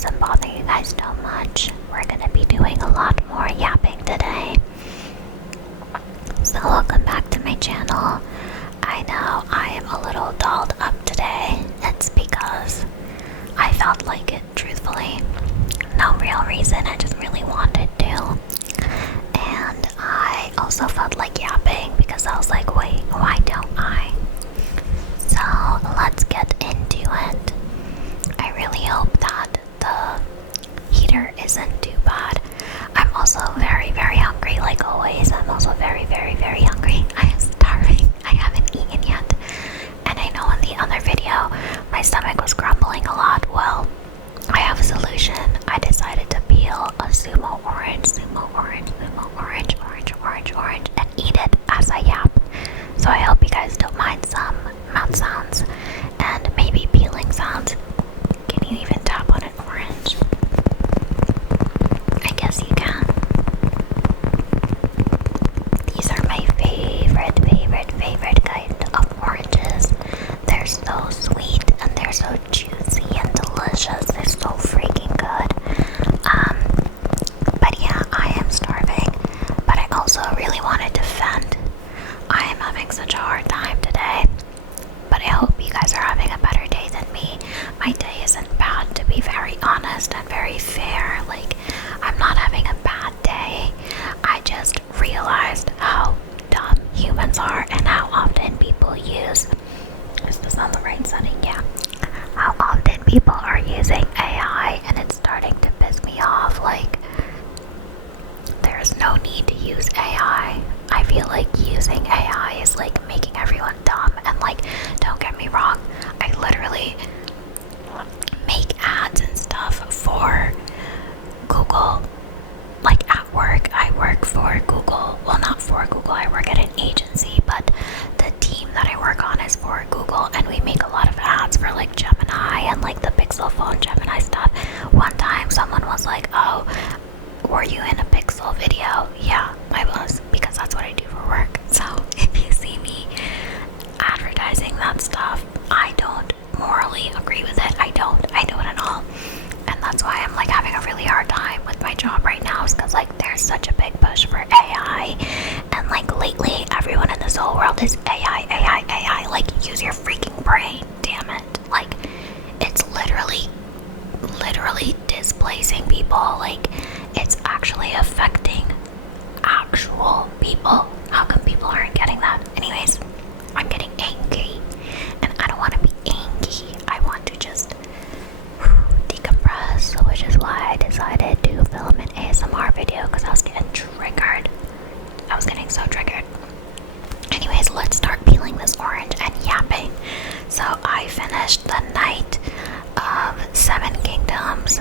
doesn't bother you guys too much, we're gonna be doing a lot more yapping today. So welcome back to my channel. I know I am a little dolled up today. It's because I felt like it, truthfully. No real reason, I just really wanted to. And I also felt like yapping because I was like, wait, why don't I? So let's get into it. I really hope that the heater isn't too bad. I'm also very, very hungry, like always. I'm also very, very, very hungry. I am starving. I haven't eaten yet. And I know in the other video, my stomach was grumbling a lot. Well, I have a solution. I decided to peel a sumo orange, and eat it as I yap. So I hope you guys don't mind some mouth sounds and maybe peeling sounds. Can you even tap on an orange? I guess you can. These are my favorite kind of oranges. They're so sweet and they're so juicy and delicious. They're so freaking good. But yeah, I am starving. But I also really wanted to vent. I am having such a hard time today. But I hope you guys are having a better day than me. My day isn't bad, to be very honest and very fair. Like, I'm not having a bad day. I just realized how dumb humans are and how often people use... Is this on the right setting? Yeah. How often people are using AI, and it's starting to piss me off. Like, there's no need to use AI. I feel like using AI is like making everyone dumb. And like, don't get me wrong, I literally make ads and stuff for Google. Like at work, I work for Google. Well, not for Google, I work at an agency, but the team that I work on is for Google, and we make a lot of ads for like Gemini and like the Pixel phone Gemini stuff. One time someone was like, oh, were you in a Pixel video? Yeah, I was, because that's what I do for work. So if you see me advertising that stuff, I don't morally agree with it. I don't at all. And that's why I'm like having a really hard time with my job right now, is because like there's such a big push for AI, and like lately everyone in this whole world is AI. Like, use your freaking brain, damn it. Like, it's literally displacing people. Like, it's actually affecting actual people. How come people aren't getting that? Anyways, I'm getting angry, and I don't want to be angry. I want to just decompress, which is why I decided to film an ASMR video, because I was getting triggered. I was getting so triggered. Anyways, let's start peeling this orange and yapping. So I finished the Night of Seven Kingdoms.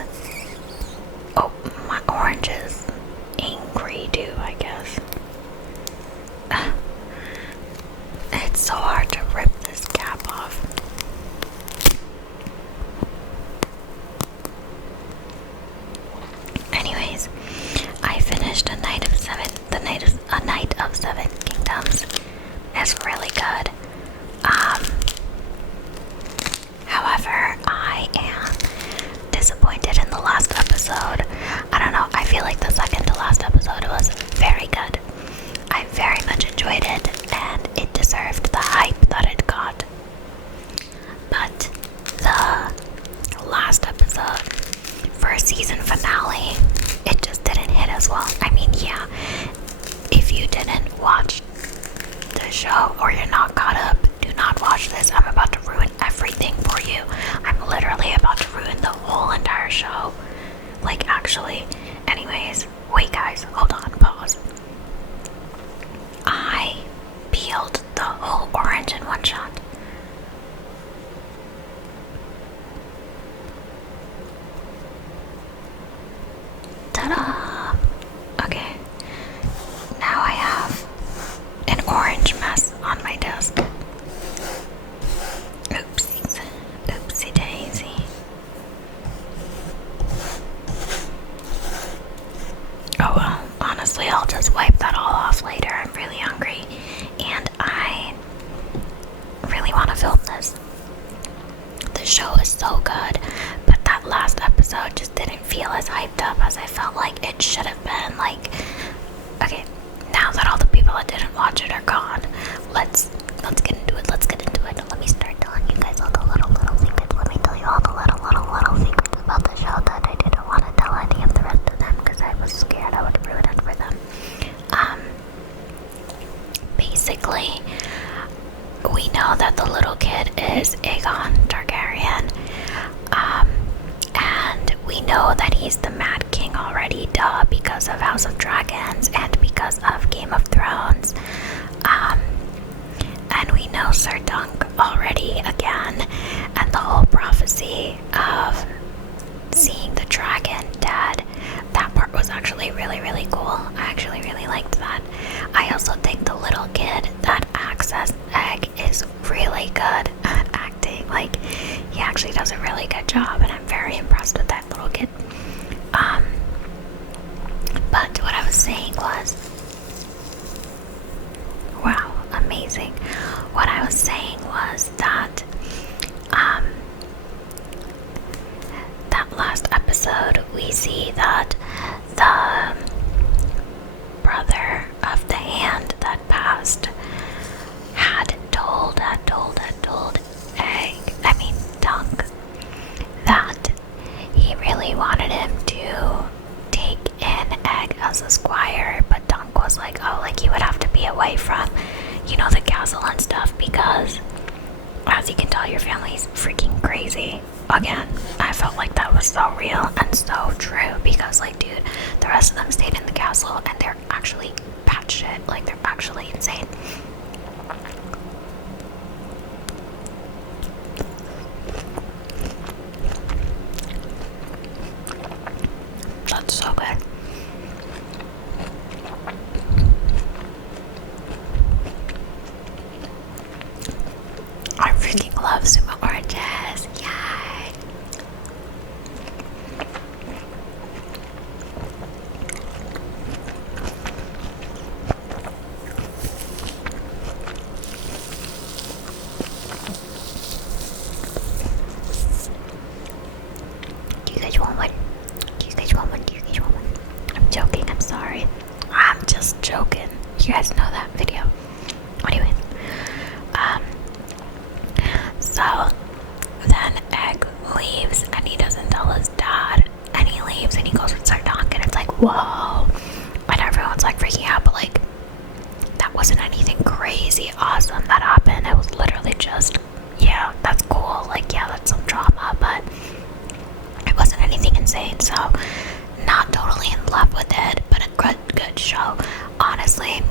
Oh, my orange is angry too, I guess. It's so hard to rip this cap off. Anyways, I finished A Night of Seven Kingdoms. It's really good. However, I am disappointed in the last episode. I don't know, I feel like the second to last episode was very good. I very much enjoyed it, and it deserved the hype that it got. But the last episode for a season finale, it just didn't hit as well. I mean, yeah, if you didn't watch the show or you're not caught up, do not watch this. I'm about to ruin everything for you. I'm literally about to ruin the whole entire show. Like, actually. Anyways, wait guys, hold on, pause. I peeled the whole orange in one shot. Ta-da! Okay, now I have an orange mess on my desk. Oopsies. Oopsie daisy. Oh well, honestly, I'll just wipe that all off later. I'm really hungry, and I really want to film this. The show is so good, but that last episode just it should have been. Like, okay, now that all the people that didn't watch it are gone, let's get into it. Let's get into it. Let me start telling you guys all the little secrets. Let me tell you all the little secrets about the show that I didn't want to tell any of the rest of them because I was scared I would ruin it for them. Basically, we know that the little kid is Aegon Targaryen, and we know that he's the Mad King already, duh, because of House of Dragons and because of Game of Thrones. And we know Sir Dunk already again, and the whole prophecy of seeing the dragon dead. That part was actually really cool. I actually really liked that. I also think the little kid that acts as Egg is really good at acting. Like, he actually does a really good job, and I'm very impressed with that little kid. But what I was saying was, wow, amazing. What I was saying was that, that last episode, we see that the brother of the hand that passed had told Dunk that he really wanted him to take in Egg as a squire, but Dunk was like, oh, like he would have to be away from, you know, the castle and stuff because, as you can tell, your family's freaking crazy. Again, I felt like that was so real and so true because, like, dude, the rest of them stayed in the castle and they're actually batshit. Like, they're actually insane. That's so good. I freaking love sumo oranges. Yay! Do you guys want one? I'm joking, I'm sorry. I'm just joking. You guys know that video. Anyways, so then Egg leaves and he doesn't tell his dad, and he leaves and he goes with Sardonk, and it's like, whoa, and everyone's like freaking out, but like, that wasn't anything crazy awesome that happened. It was literally just, yeah, that's cool, like, yeah, that's some drama, but it wasn't anything insane. So not totally in love with it, but a good show. Honestly,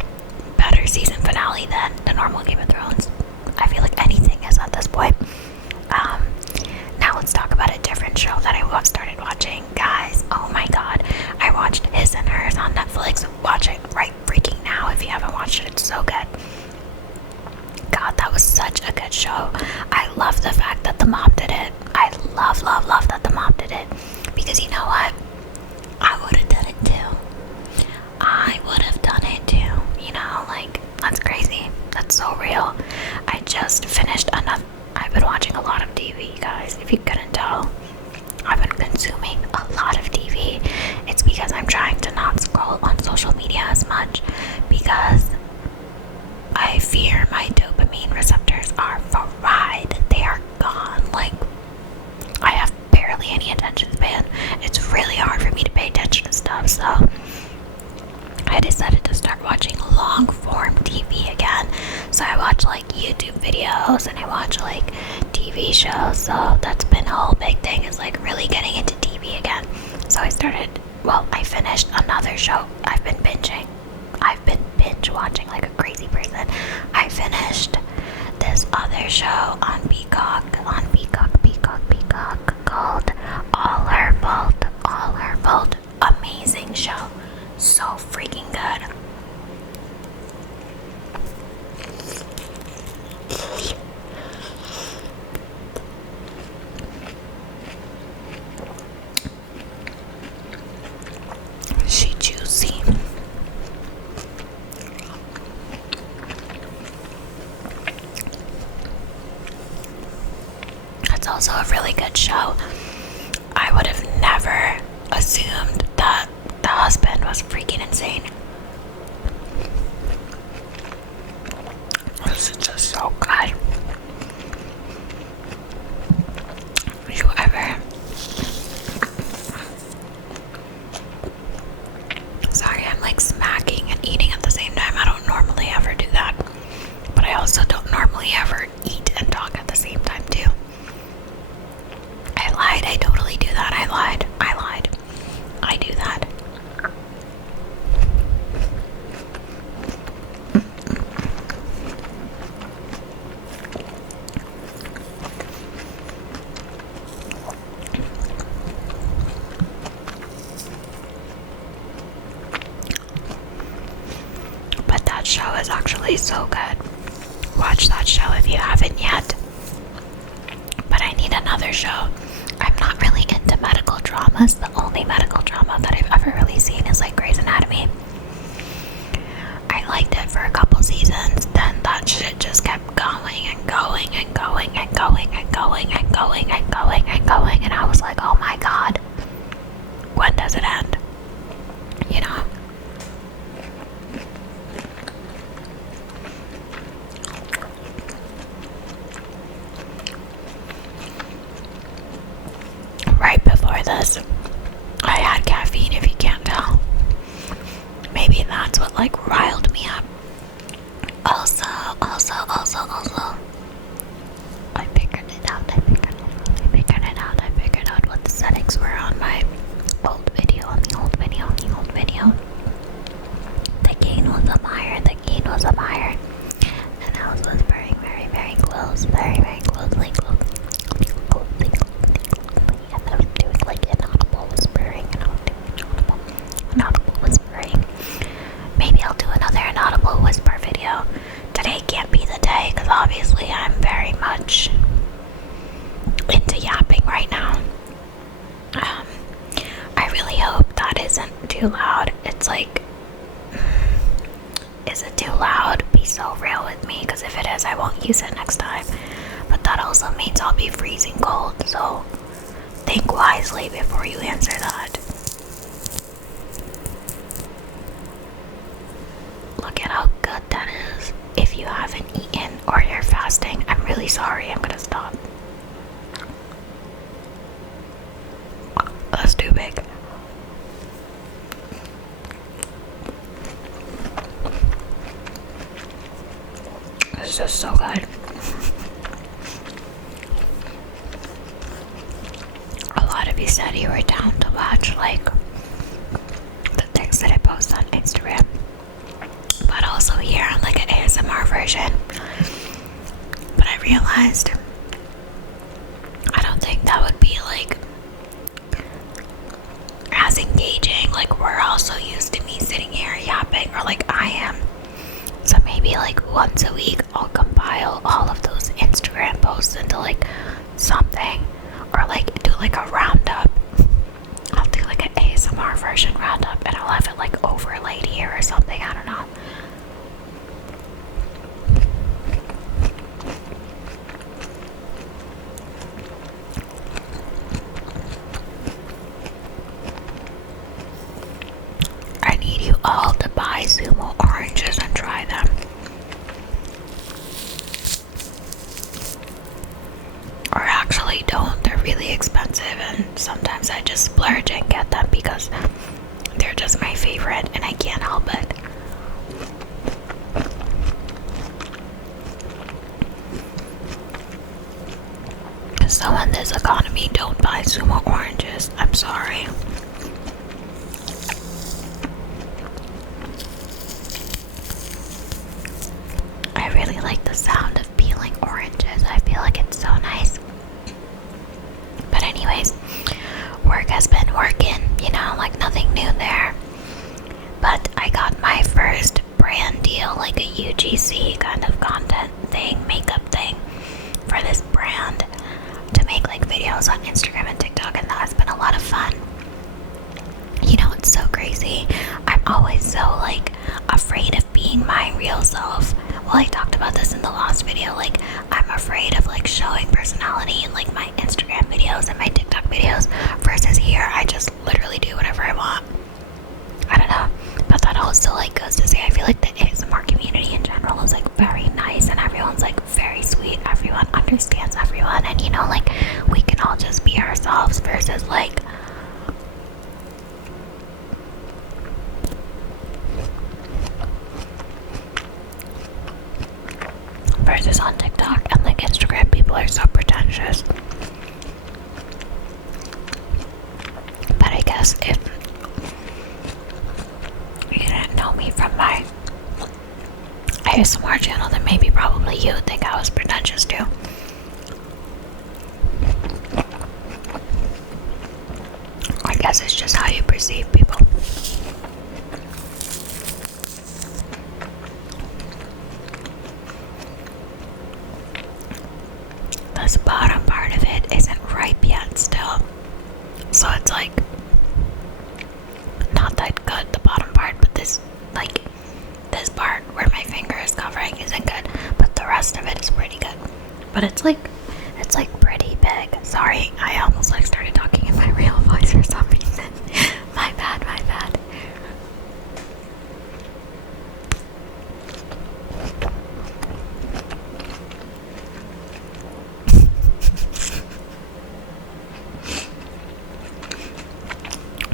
better season finale than the normal Game of Thrones. I feel like anything is at this point. Now let's talk about a different show that I started watching. Guys, oh my god, I watched His and Hers on Netflix. Watch it right freaking now if you haven't watched it. It's so good. God, that was such a good show. I love the fact that the mom did it. I love that the mom did it. Because you know what? I would have done it too. I would have done it too. You know, like, that's crazy. That's so real. I just finished enough. I've been watching a lot of TV, guys. If you couldn't tell, I've been consuming a lot of TV. It's because I'm trying to not scroll on social media as much because I fear my dopamine receptors are fried. They are gone. Like, I have barely any attention span. It's really hard for me to pay attention to stuff, so I decided to start watching long form TV again. So I watch like YouTube videos and I watch like TV shows. So that's been a whole big thing, is like really getting into TV again. So I finished another show. I've been binge watching like a crazy person. I finished this other show on Peacock called All Her Fault. Amazing show. So freaking good. She juicy. It's also a really good show. was freaking insane. This is just so good. You ever... Sorry, I'm like smacking and eating at the same time. I don't normally ever do that. But I also don't normally ever eat and talk at the same time too. I lied. I totally do that. I lied. I do that. But that show is actually so good. Watch that show if you haven't yet. But I need another show. I'm not really into medical dramas. The only medical drama that I've ever really seen is like Grey's Anatomy. I liked it for a couple seasons, then that shit just kept going and going and going and going and going and going and going and going, and I was like, oh my god, when does it end? You know? Right before this, I had caffeine, if you can't tell. Maybe that's what like riled me up. Also, I figured it out what the settings were on my old video, The gain was up higher, and I was whispering very closely, and I was doing like inaudible whispering. Maybe I'll do another inaudible whisper video. Today can't be the day, because obviously I'm very much into yapping right now. I really hope that isn't too loud. It's like, is it too loud? Be so real with me, because if it is, I won't use it next time. But that also means I'll be freezing cold, so think wisely before you answer that. Look at how good that is. If you haven't eaten or you're fasting, I'm really sorry. I'm gonna stop. That's too big. It's just so good. A lot of you said you were down to watch like the things that I post on Instagram, but also here on like an ASMR version. But I realized I don't think that would be like as engaging. Like we're also used to me sitting here yapping, or like I am. So maybe like once a week I'll compile all of those Instagram posts into like something, or like do like a roundup. I'll do like an ASMR version roundup, and I'll have it like overlaid here or something. I don't know. I need you all to buy Sumo oranges and try them. Or actually don't, they're really expensive, and sometimes I just splurge and get them because they're just my favorite and I can't help it. So in this economy, don't buy Sumo oranges. I'm sorry. I really like the sound of peeling oranges. I feel like it's so nice. But anyways, work has been working, you know, like nothing new there. But I got my first brand deal, like a UGC kind of content thing, makeup thing for this brand to make like videos on Instagram and TikTok, and that has been a lot of fun. You know, it's so crazy. I'm always so like afraid of being my real self. Well, I talked about this in the last video. Like, I'm afraid of like showing personality in like my Instagram videos and my TikTok videos, versus here I just literally do whatever I want. I don't know. feel like the ASMR community in general is like very nice and everyone's like very sweet. Everyone understands everyone, and you know, like we can all just be ourselves versus like on TikTok and like Instagram, people are so pretentious. But I guess if you didn't know me from my ASMR channel, then maybe probably you would think I was pretentious too. I guess it's just how you perceive people. This bottom part of it isn't ripe yet still. So it's like not that good, the bottom part, but this part where my finger is covering isn't good, but the rest of it is pretty good. But it's like pretty big. Sorry, I almost like started talking in my real voice for some reason. My bad.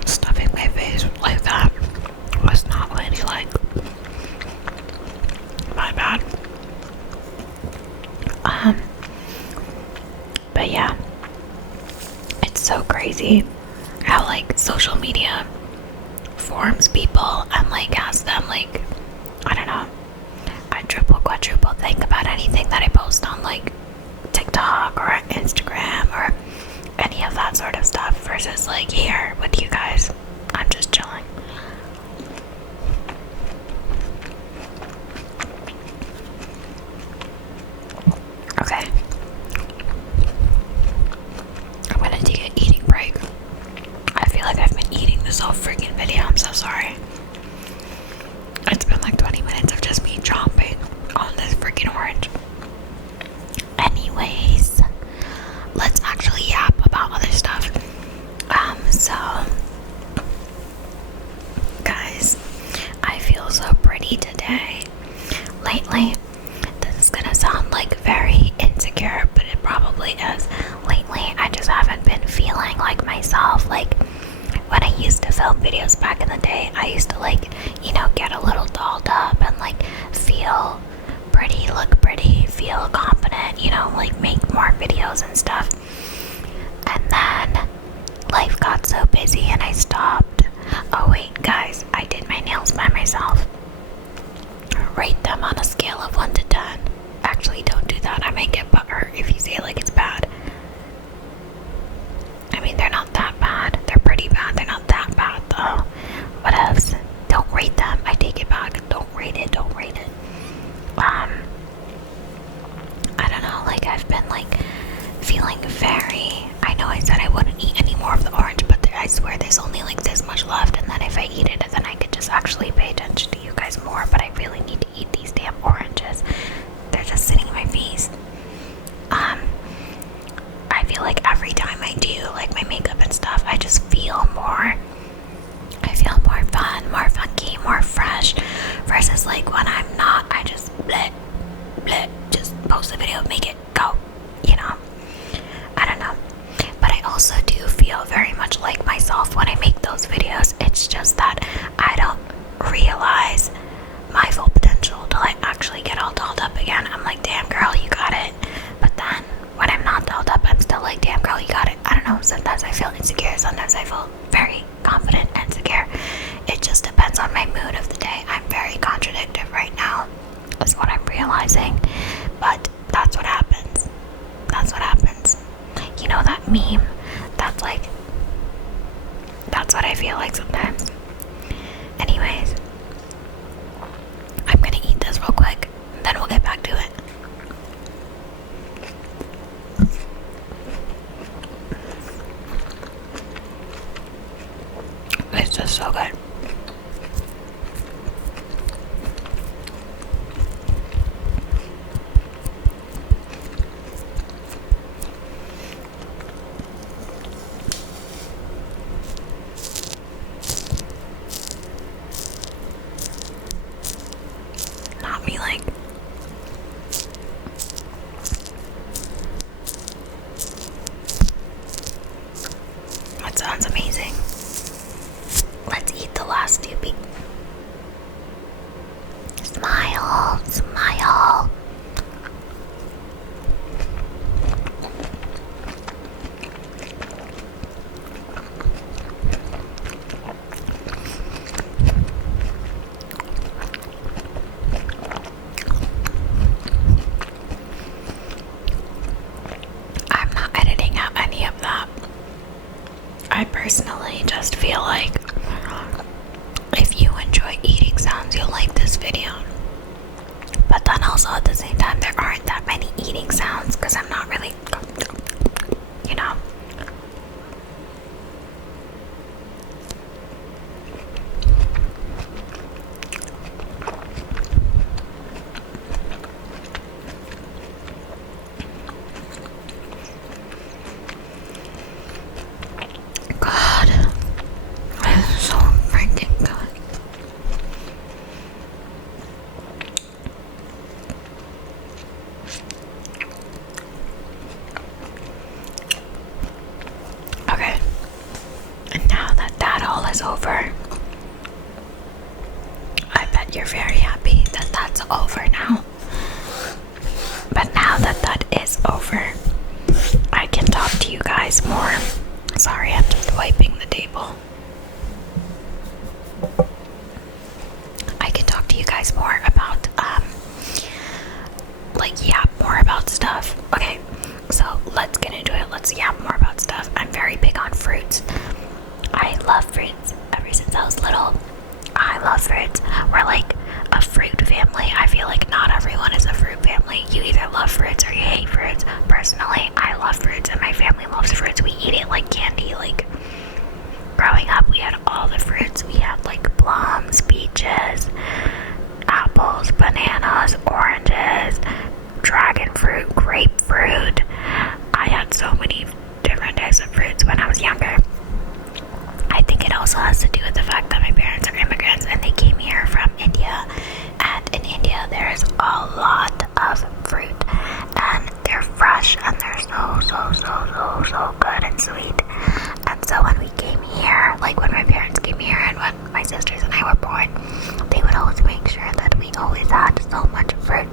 Stuffing my face like that was not ladylike. My bad. But yeah, it's so crazy how like social media forms people and like has them like, I don't know, I triple quadruple think about anything that I post on like TikTok or Instagram or any of that sort of stuff versus like here with you guys, I'm just chilling. Okay, I'm gonna take an eating break. I feel like I've been eating this whole freaking video. I'm so sorry. It's been like 20 minutes of just me chomping on this freaking orange. Anyways, let's actually yap about other stuff. So guys, I feel so pretty today. Lately, this is gonna sound like very insecure, but it probably is. Lately, I just haven't been feeling like myself. Like when I used to film videos back in the day, I used to like, you know, get a little dolled up and like feel pretty, look pretty, feel confident, you know, like make more videos and stuff. And then life got so busy and I stopped. Oh wait, guys, I did my nails by myself. Rate them on a scale of 1 to 10. Actually, don't do that. I might get butthurt if you say like it's bad. I mean, they're not that bad. They're pretty bad. They're not that bad though. What else? Don't rate them. I take it back. Don't rate it. Don't rate it. I don't know. Like I've been like feeling very. I know I said I wouldn't eat any more of the orange, but I swear there's only like this much left, and then if I eat it, then I could just actually pay attention to you guys more. But I really need to eat these damn oranges. They're just sitting in my face. I feel like every time I do like my makeup and stuff, I just feel more. I feel more fun, more funky, more fresh. Versus like when I'm not, I just bleh, bleh, just post a video, make it go. You know. I don't know. But I also do feel very much like myself when I make those videos. It's just that I don't realize my full potential till I actually get all dolled up again. I'm like, damn girl, you got it. But then when I'm not dolled up, I'm still like, damn girl, you got it. I don't know, sometimes I feel insecure, sometimes I feel very confident and secure. It just depends on my mood of the day. I'm very contradictory right now, is what I'm realizing. But that's what happens. That's what happens. You know that meme? That's what I feel like sometimes. Anyways, I'm gonna eat this real quick, then we'll get back to it. It's just so good. Let's eat the last two pieces. Smile, smile. I'm not editing out any of that. I personally just feel like if you enjoy eating sounds, you'll like this video. But then also at the same time, there aren't that many eating sounds because I'm not really, you know. God, this is so freaking good. Okay, and now that that all is over, I bet you're very happy that that's over now. But now that that is over, I can talk to you guys more. Sorry, I'm just wiping the table. I can talk to you guys more about, more about stuff. Okay, so let's get into it. Let's yap more about stuff. I'm very big on fruits. I love fruits. Ever since I was little, I love fruits. We're like a fruit family. I feel like not everyone is a fruit family. You either love fruits or you hate fruits. Personally, I love fruits and my family loves fruits. We eat it like candy. Like, growing up, we had all the fruits. We had like plums, peaches, apples, bananas, oranges, dragon fruit, grapefruit. I had so many different types of fruits when I was younger. I think it also has to do with the fact that my parents are immigrants and they came here from India. And in India, there is a lot of fruit. And they're fresh and they're so good and sweet. And so when we came here, like when my parents came here and when my sisters and I were born, they would always make sure that we always had so much fruit.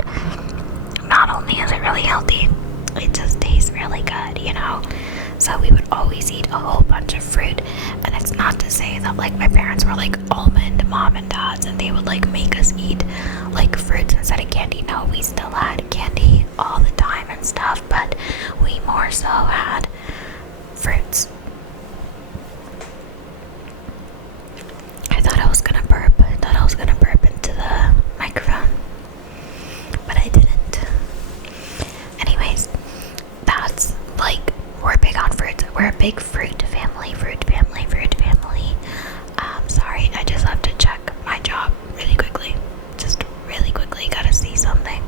Not only is it really healthy, it just tastes really good, you know? So we would always eat a whole bunch of fruit. And it's not to say that like my parents were like almond mom and dads and they would like make us eat like fruits instead of candy. No, we still had candy all the time and stuff, but we more so had fruits. I thought I was gonna burp. I thought I was gonna burp into the microphone, but I didn't. Anyways, that's like, we're big on fruits. We're a big fruit family, fruit family. Sorry, I just have to check my job really quickly. Just really quickly, gotta see something.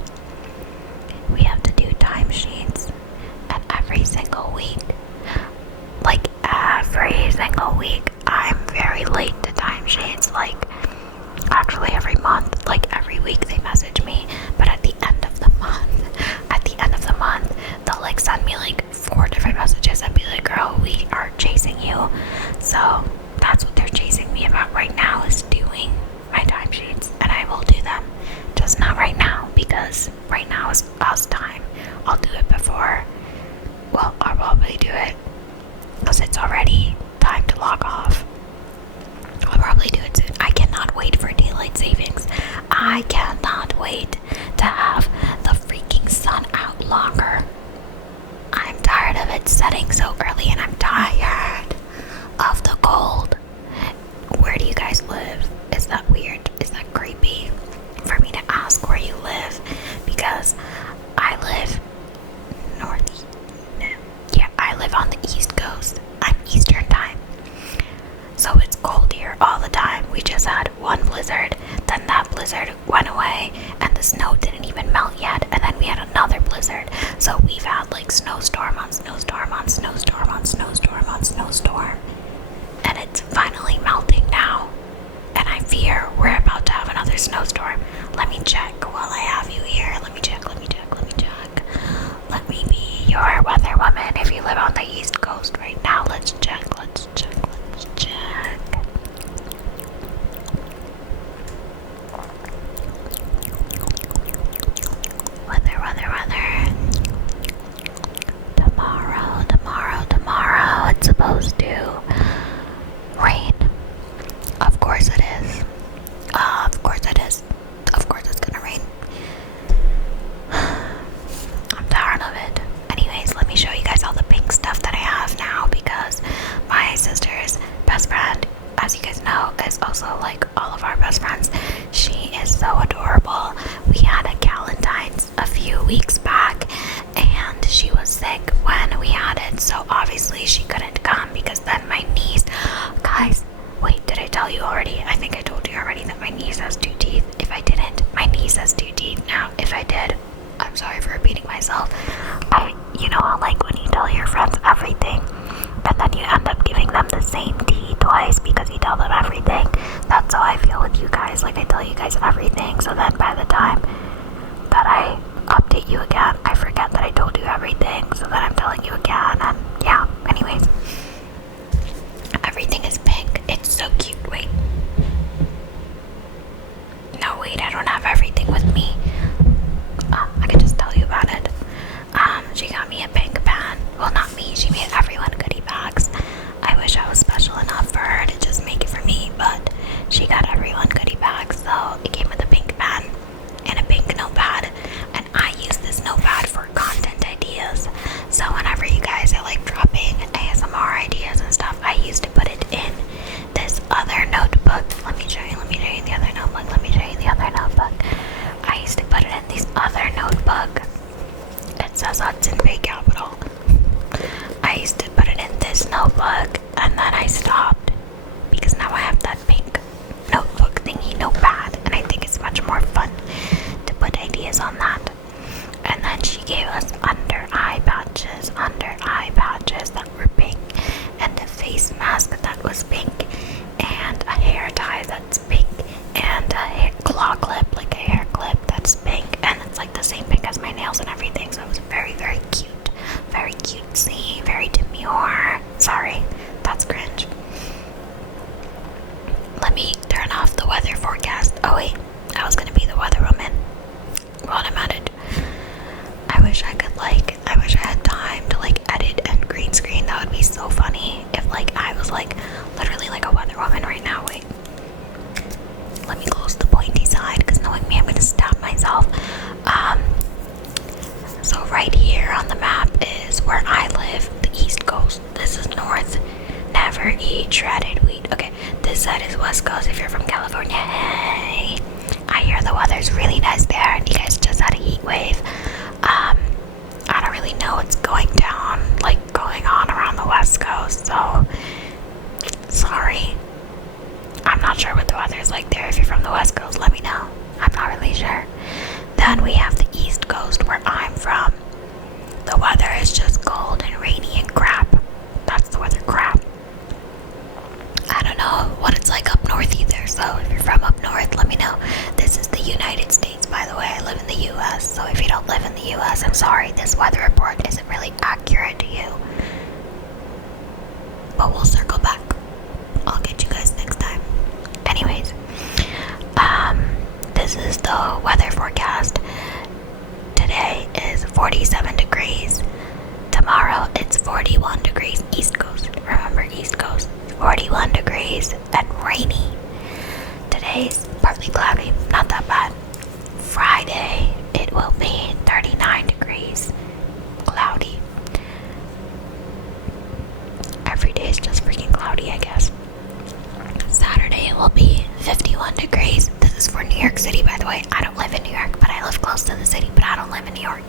We have to do timesheets, and every single week, I'm very late to timesheets. Like, actually every month, like every week they message me, but at the end of the month, they'll like send me like 4 different messages and be like, girl, we are chasing you. So that's what they're chasing me about right now, is doing my timesheets, and I will do them, just not right now, because right now is us time. I'll do it before, well, I'll probably do it because it's already time to log off. I'll probably do it soon. I cannot wait for daylight savings. I cannot wait to have the freaking sun out longer. I'm tired of it setting so early, and I'm tired of the cold. Where do you guys live? Is that weird? Is that creepy for me to ask where you live? Because I live northeast. Yeah, I live on the East Coast. I'm Eastern time. So it's cold here all the time. We just had one blizzard, then that blizzard went away, and the snow didn't even melt yet, and then we had another blizzard. So we've had like snowstorm on snowstorm on snowstorm on snowstorm on snowstorm. And it's finally melting now. And I fear we're about to have another snowstorm. Let me check while I have you here. Let me check. Let me be your weather woman if you live on the East Coast right now. Let's check. also like all of our best friends. She is so adorable. We had a Galentine's a few weeks back, and she was sick when we had it, so obviously she couldn't come because then my niece, guys, wait, did I tell you already? I think I told you already that my niece has 2 teeth. If I didn't, my niece has 2 teeth now. If I did, I'm sorry for repeating myself. You know how like when you tell your friends everything, and then you end up giving them the same tea twice because you tell them everything? That's how I feel with you guys. Like I tell you guys everything, so then by the time that I update you again, I forget that I told you everything, so then I'm telling you again, and yeah, anyways. Everything is pink. It's so cute. Wait. No, wait, I don't have everything with me. I can just tell you about it. She got me a pink pen. Well, not me. She made everyone goodie bags. I wish I was special enough for her to just make it for me, but she got everyone goodie bags, so it came with a pink pen and a pink notepad, and I use this notepad for content ideas. So whenever you guys are like dropping ASMR ideas and stuff, I used to put it in this other notebook. Let me show you the other notebook. I used to put it in this other notebook. It says Hudson Bay Capital. I used to put it in this notebook, and then I stopped because now I have that pink notebook thingy notepad, and I think it's much more fun to put ideas on that. And then she gave us under eye patches that were pink, and a face mask that was pink, and a hair tie that's pink, and a claw clip, like a hair clip that's pink, and it's like the same pink as my nails and everything, so it was very, very cute. Very cutesy, very demure. Sorry, that's cringe. Let me turn off the weather forecast. Oh wait, I was gonna be the weather woman while I'm at it. I wish I had time to like edit and green screen. That would be so funny if like I was like literally like a weather woman right now. Wait, let me close the pointy side because knowing me, I'm gonna stab myself. So right here on the map is where I live, the East Coast. This is North. Never eat shredded wheat. Okay, this side is West Coast if you're from California. Hey, I hear the weather's really nice there, and you guys just had a heat wave. I don't really know what's going on around the West Coast, so sorry. I'm not sure what the weather's like there. If you're from the West Coast, let me know. I'm not really sure. Then we have the East Coast where I'm from. The weather is just cold and rainy and crap. That's the weather, crap. I don't know what it's like up north either, so if you're from up north, let me know. This is the United States, by the way. I live in the US, so if you don't live in the US, I'm sorry, this weather report isn't really accurate to you. But we'll circle back. I'll get you guys next time. Anyways, this is the weather forecast. Today is 47 degrees. Tomorrow it's 41 degrees. East Coast. Remember, East Coast. 41 degrees and rainy. Today's partly cloudy. Not that bad. Friday it will be 39 degrees. Cloudy. Every day is just freaking cloudy, I guess. Saturday it will be 51 degrees. This is for New York City, by the way. I don't live in New York, but I live close to the city, but I don't live in New York.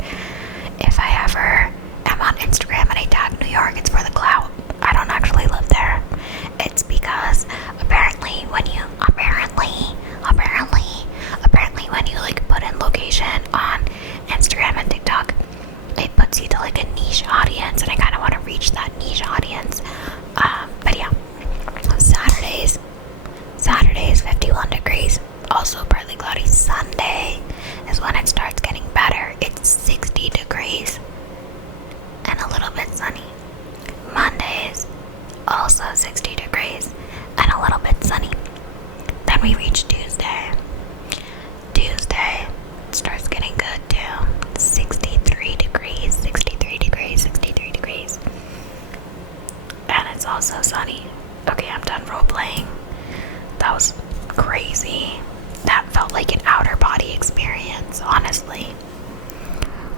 If I ever am on Instagram and I tag New York, it's for the clout. I don't actually live there. It's because apparently when you when you like put in location on Instagram and TikTok, it puts you to like a niche audience, and I kind of want to reach that niche audience. But yeah, Saturday is 51 degrees, also partly cloudy. Sunday is when it starts getting better. It's 60 degrees and a little bit sunny. Mondays, also 60 degrees and a little bit sunny. Then we reach Tuesday. Tuesday, it starts getting good too. 63 degrees. And it's also sunny. Okay, I'm done role playing. That was crazy. That felt like an outer body experience, honestly.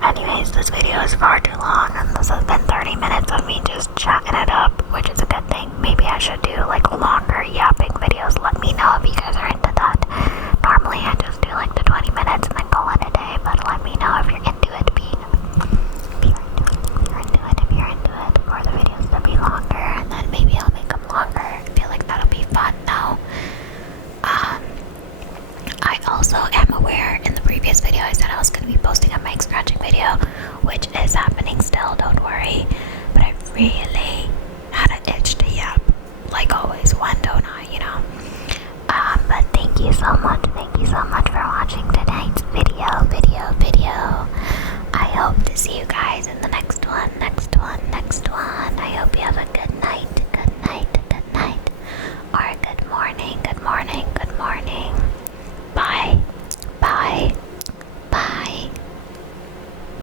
Anyways, this video is far too long, and this has been 30 minutes of me just chatting it up, which is a good thing. Maybe I should do like longer yapping videos. Let me know if previous video I said I was going to be posting a mic scratching video, which is happening still, don't worry. But I really had an itch to yap, like always. When don't I, you know? But thank you so much for watching tonight's video. I hope to see you guys in the next one. I hope you have a good night.